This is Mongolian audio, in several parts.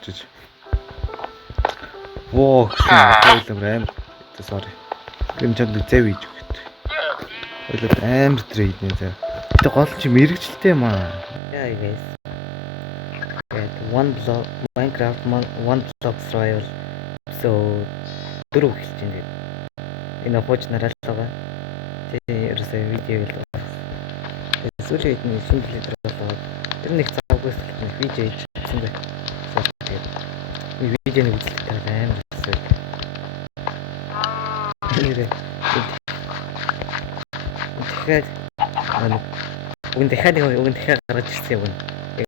болчих. Воо гэсэн амар. Sorry. Гэмчэнд зэв хийж өгөх. Ойлоо амар трейд нэ зав. Гэтэ гол чи мэрэгчлээ юм аа. Yeah, guys. One block Minecraft one block survival. So дөрөв эхэлж байна. Энэ хууч нараад л байгаа. Тэгээ ерөөсөө видео л байна. Сүүлийн үед шинэ лидер болоо. Тэр нэг цагаас нэг видео хийсэн байх. Тэгээд видеоны үзэлт амар хэсэг. Тэгэхээр үн дахиад гаргаж ирсэн юм. Яг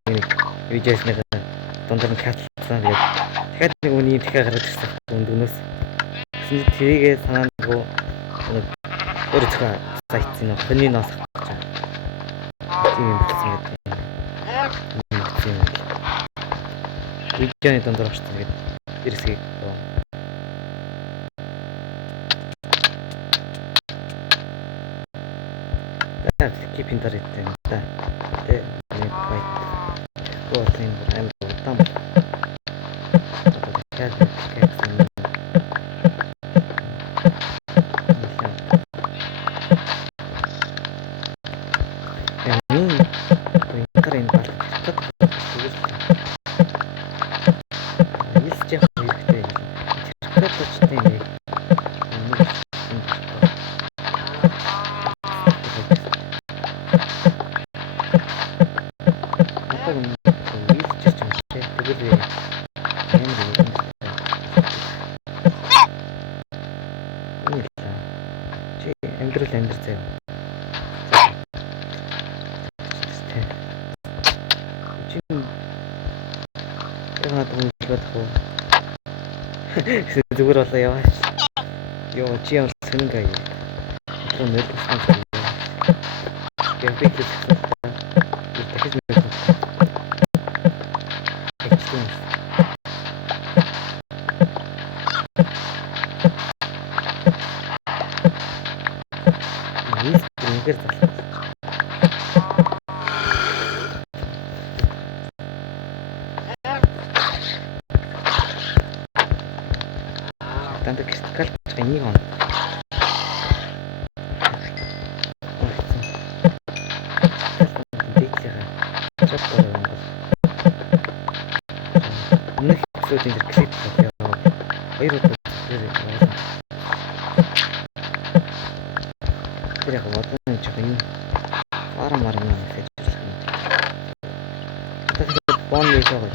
видеос нэг дундар нь катлсан тэгээд дахиад нэг үний дахиад гаргаж ирсэн дүнээс. Тэгсэн чинь тэрийгээ санаандгүй өөр зөвхөн сайтс нь хүний нас гэж байна. Тийм болсон гэдэг. Видеоны дундор очсон тэгээд ирсгийг keeping the rhythm. The fight. Go in and dump. Зүгээр болоо яваач. Йоо чи ямар сэнгээ. Тэр нөлөөсөн. Яг би ч гэсэн. Дахиж нөлөөсөн. Tanto que está cañón. Нэг зүйл энэ клип хийх. Хоёр удаа тэр яг бодсон ч юм. Мармар гэж хэлсэн. Тэгэхээр бон хийж байгаа.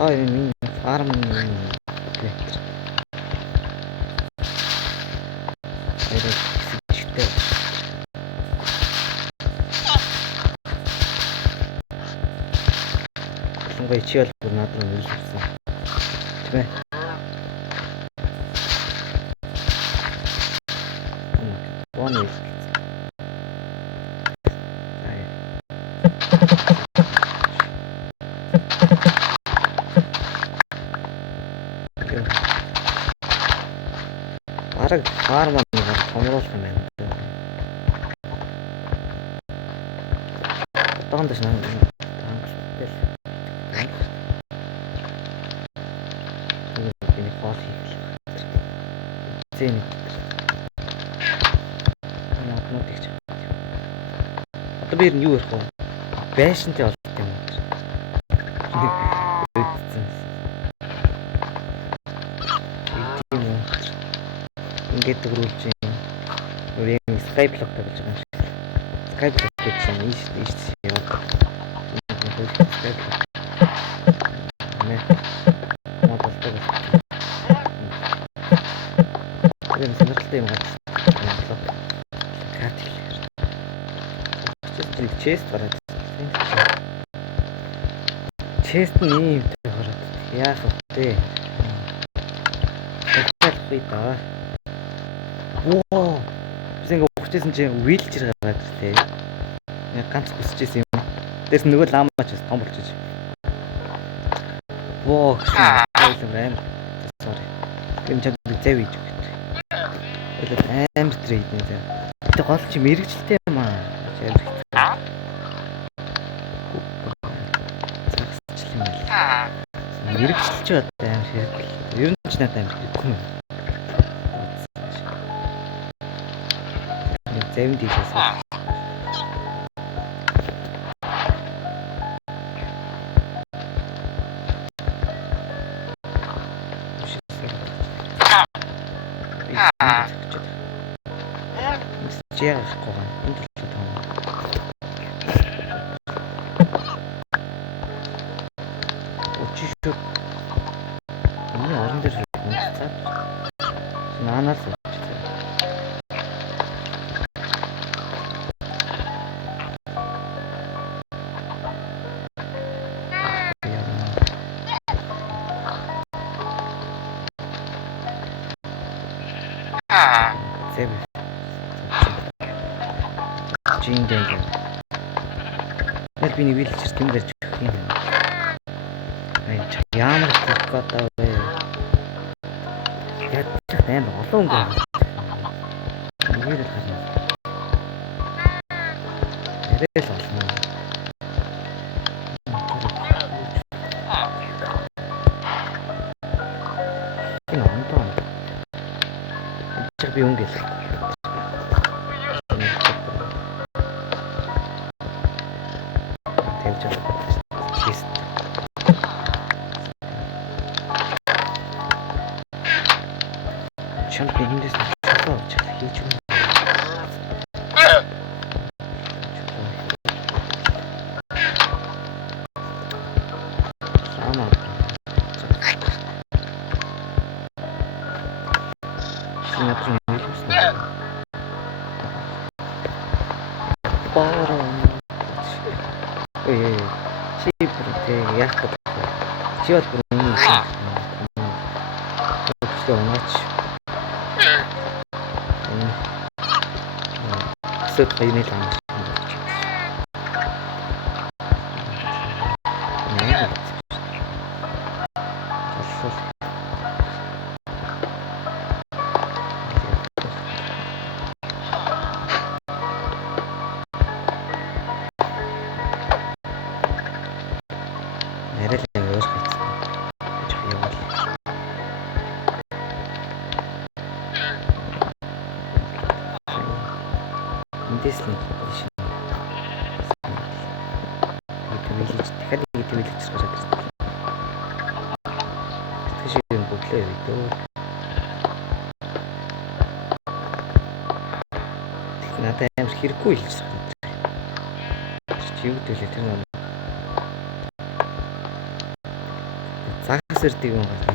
Oh, ini farm ini. Ada cerita. Sampai cial pernah tulis. Coba. One is. Farm ini tomros kan ya. Tahun terus nanti. Ini kopi. Sini. Yang kena picture. Atau biar nyur kok. Passion tuh alten. Ингээд төрүүлж юм. Өөр Skype лог тавьж байгаа юм. Skype лог гэсэн ийш яваад. Skype лог. Мэ. Модалтай. Энэ сонирхолтой юм байна. Карт хэлээ. Чест гараад. Чест нь гараад. Яах вэ? Дахиад бий та. Оо. Бас ингээ ухчихсан чинь wheelchair гараад ирлээ. Ингээ ганц хүсчихсэн юм. Дээрс нөгөө ламаач бас том болчих. Воо. Аим. Sorry. Энэ чад зэв ийж өгч. Ойлоо амар трейд нэ. Тэ гол чи мэрэгчлээ юм аа. Мэрэгчлж байгаа амар хэрэг. Ер нь ч надад амар хэрэггүй юм. Зэвэн дийшээс. Яах вэ? Энд л тоо. Очиж энэ орон дээр үнцээ. Наанаас зэв чиндэн. Бид биний вилчер тэнд дэрж өгөх юм. Ямар их гадаа вэ? Яг амар олон өнгө. Нэр харна. Ярэл олно. Энэ онтоо. Чиг би өнгө л. Чамд эндээс цаалаа авч хийж өгнө. Самаа. Синатри хэлсэн. Баараа. Чипртэй яах вэ? Чивэл бүр юм. Онооч. Сөд хоёрын л амарч байна. Ярил явж хайцсан. Жоо явал. Эндээс л шин. Дахиад нэг тэмүүлж гараад ирсэн. Тэгш юм бүглээ дөө. Надад амар хэрэггүй л гэсэн. Чи юу гэдэлээ тэр нэг загас өрдөг юм байна.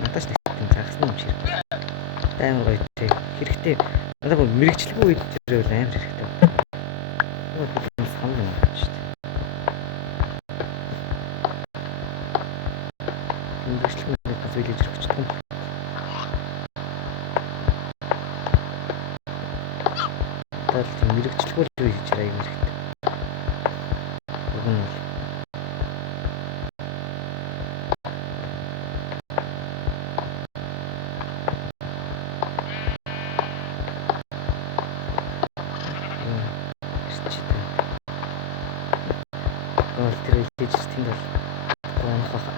Надад ч тийм загас юм шиг. Амар гоё тий. Хэрэгтэй. Надад мэрэгчлгүй үед тэр амар хэрэгтэй. Нөгөө тийм санал юм байна шүү дээ. Мэрэгчлгүй үед зүйлж өгч том. Надад мэрэгчлгүй үед хийж байгаа юм хэрэгтэй. Уг нь бол тэр хийж тийм бол гоонох хаа.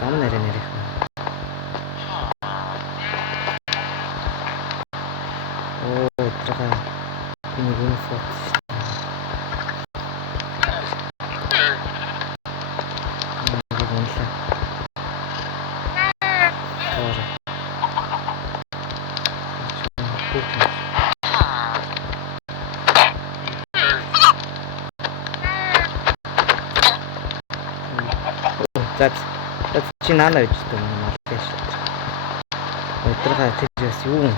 Зам нэрээ. Оо тэрхүү энэ юм фото. За чи наана гэж дээ мал гэж. Өдрөгөө тийжээс юу юм?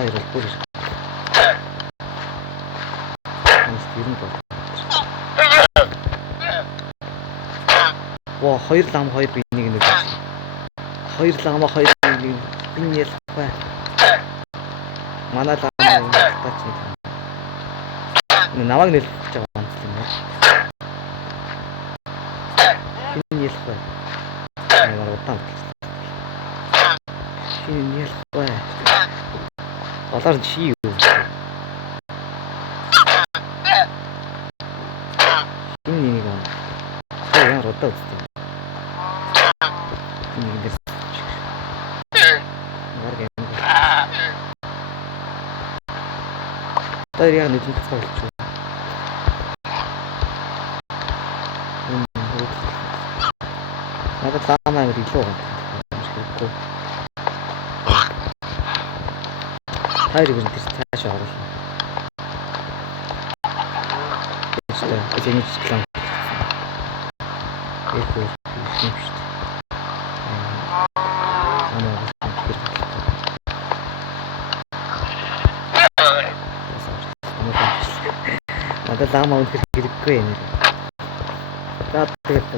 хоёр бол бүр ер нь бол Оо хоёр лам хоёр би нэг нэг хоёр лам хоёр нэг энэ ялахгүй манай лам тач намайг нэлж байгаа юм байна. Энэ ялахгүй ямар удаан энэ ялахгүй олоор чи юу энэ нэг юм яа родоо үстэй ini tadi yang itu sekali apa sama yang di luar tadi pun tidak saja sudah ini sekarang itu надад лама өнөхөр хэрэггүй юм. За тэгээд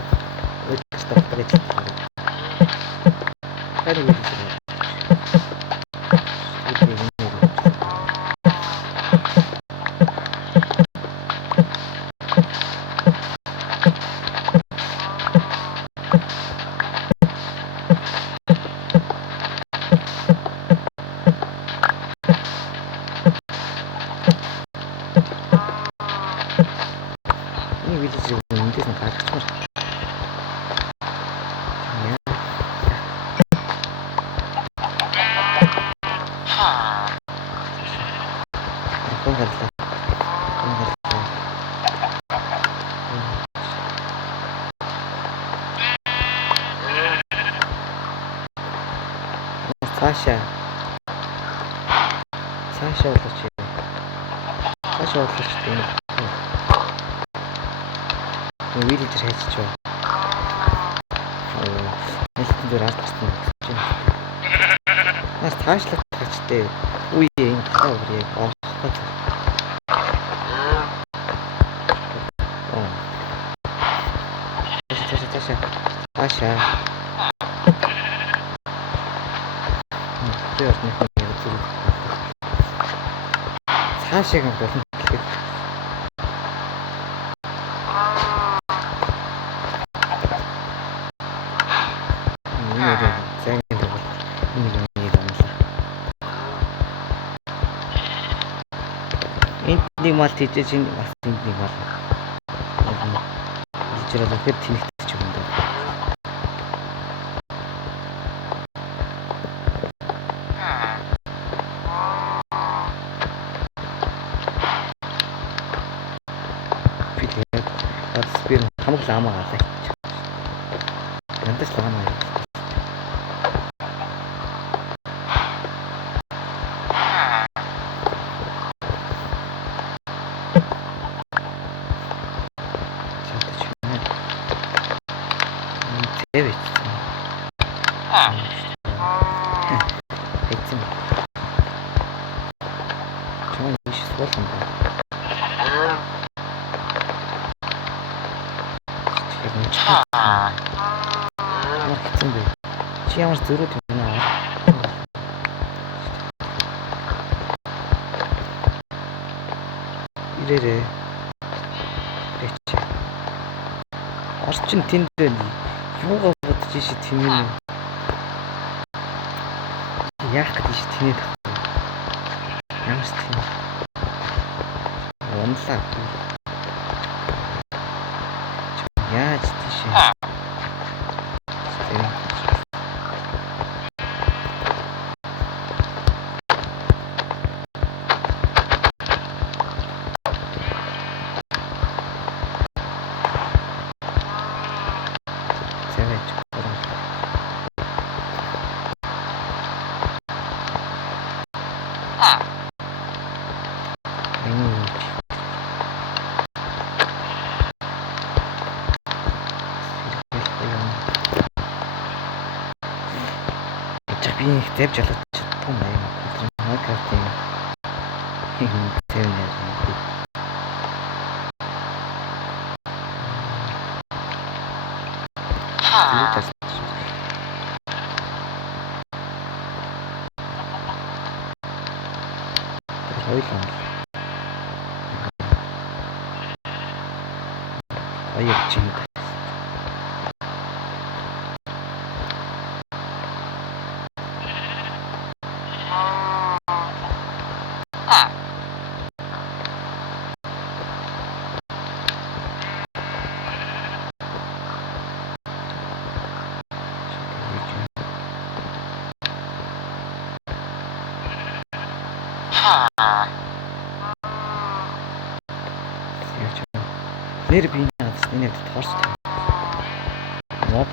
өчигч тавтагч. Харин үү. Саша болооч. Саша болооч тийм. Видео дээр хайчих жоо. Нэлээд дээр ардсан юм. Нас таашлах гэжтэй. Үе энэ хаврыг оохот. Саша. Цаашаа юм болно гэхэд энэ мал тийж чинь бас энэ мал ижрэл гэхэд тэнэгтэж юм даа. Спир хамаг лама галаа. Янтас лама. Дэвид. Хэцэн. Чамайг биш суулсан ба. Чи ямар зөрүүд юм аа. Ирээрээ. Орчин тэнд юугаа бодож иши тэнэ. Яах гэж иши тэнэ. Ямар ч тийм. Онлаа. Яаж тийш. Би их зэвж ялгаж чадсан юм. Майнкрафт Тийм нэр. Хоёлоо. Аяг чинь. Нэр би надаас нэг таарч байна. Мод.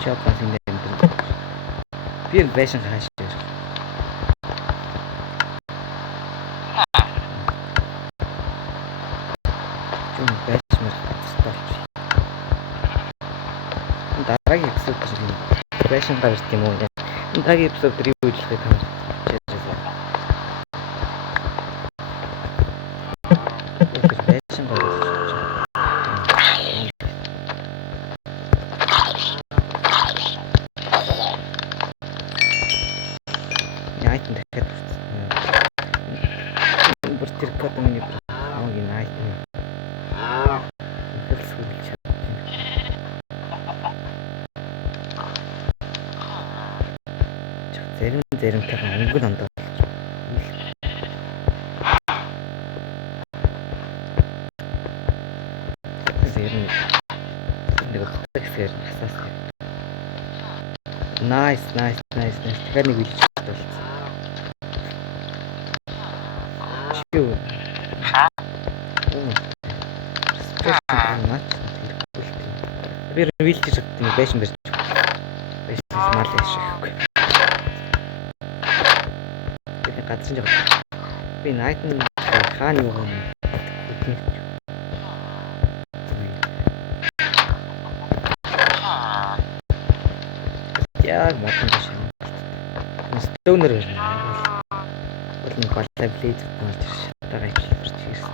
Чапаас энэ энэ. Би байшин хааш. Дараагийн эпизод чинь байшин гарч тийм үү? Дараагийн эпизод ревю хийлгэхэд тань чижээ. Байшин гарч. Яа тийм дахиад бүр тэр код миний аагийн найт. Заримтайхан өнгөн ондоо. Зэрэг нэг утгасээр хасаас. Nice. Тэгэхээр нэг үлж болсон. Чүү. Би ревилж хийсэн байшин барьж. Байшин мал яшгүй. Гадсан жаа. Би найтны хааны юу юм. Яг модон биш. Стонер байна. Бол нэг балтай блейд болж шатагаа хэлбэрч ирсэн.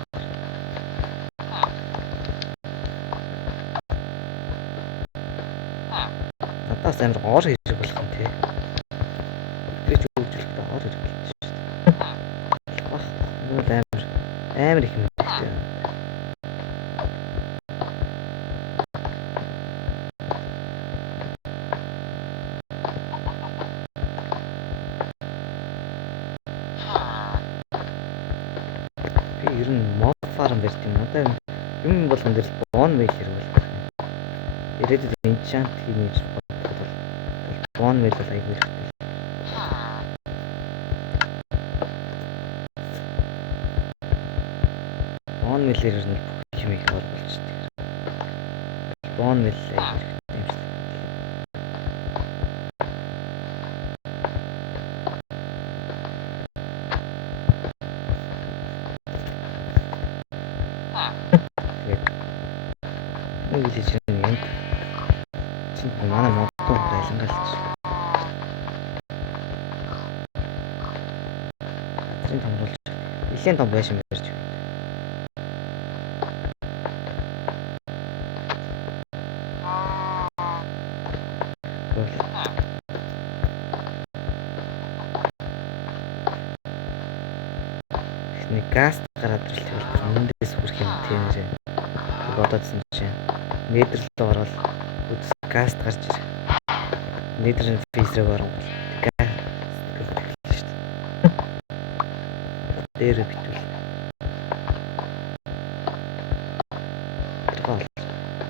Надаас амар гоор хэрэг болох юм тий. Тэгэж өгүүлэлт гоор хэрэг. Амар их юм. Би ер нь мод фарм барьд юм. Надаа юм болгон дээр бон мэйл хэрэглэх. Ирээдүйд enchant хийж бодвол бон мэйл бол аягүй хэрэгтэй. Бон мэйлээр нь бүх юм их болчихсон. Бон мэйл аягүй хэрэгтэй. Нэг л хийж юм. Чин манай модон байлангалж. Хацрын томруулж. Илийн том байшин барьж. Нэг газ гараад ирлээ бол мөндөс хүрх юм тийм нэрээ. Бодоодсэн чинь метр рүү ороод үз газ гарч ир. Метрийн физрэг ороод газ гэлээ шүү дээ. Дээр битүүл.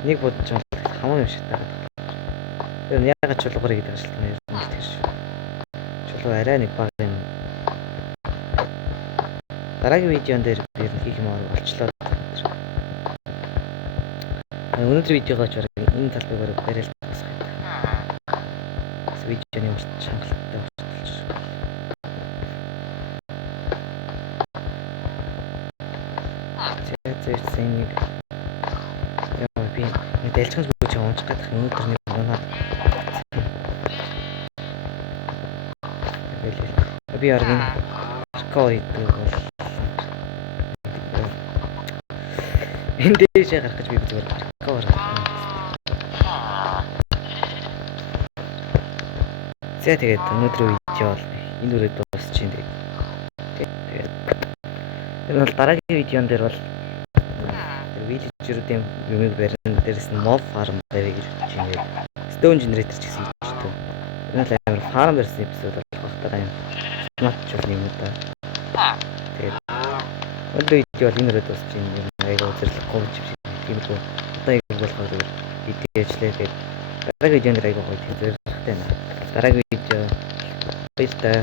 Нэг бодож хамаа юм шиг таа. Тэр яагаад чулуугаар гэдэг ажилтнаа юм тэгш. Чулуу арай нэг баг юм. Дараагийн видеон дээр би хийх юм болчлоо. Өнөөдөр видеогоо ч энэ талбайгаар бариад тасах юм. Видеоны урт чангалтай болчихлоо. Зэрсэн нэг яа би дэлчгэнж бүгд унчих гадах өнөөдөр нэг унаад би аргин скор идэх бол энэ дэшээ гарах гэж би зүгээр скор за тэгээд өнөөдрийн видео бол энэ үрээд дуусч чинь тэгээд энэ бол дараагийн видеон дээр бол виллежерүүдийн юмыг барина дээрээс нь mob farm барих гэж бодож байна. Stone generator ч гэсэн хийчихсэн. Энэ л амар farm барьсан эпизод болох таа юм. Матч юм да. Тэгээд өнөөдөр видео бол энэ үрээд дуусч чинь юм аяга үзэрлэхгүй юм шиг тиймэрхүү одоо яг болохоор видео ажиллаа тэгээд дараагийн видеонд аяга гоё зэрэгтэй байна. Дараагийн видео баярлалаа.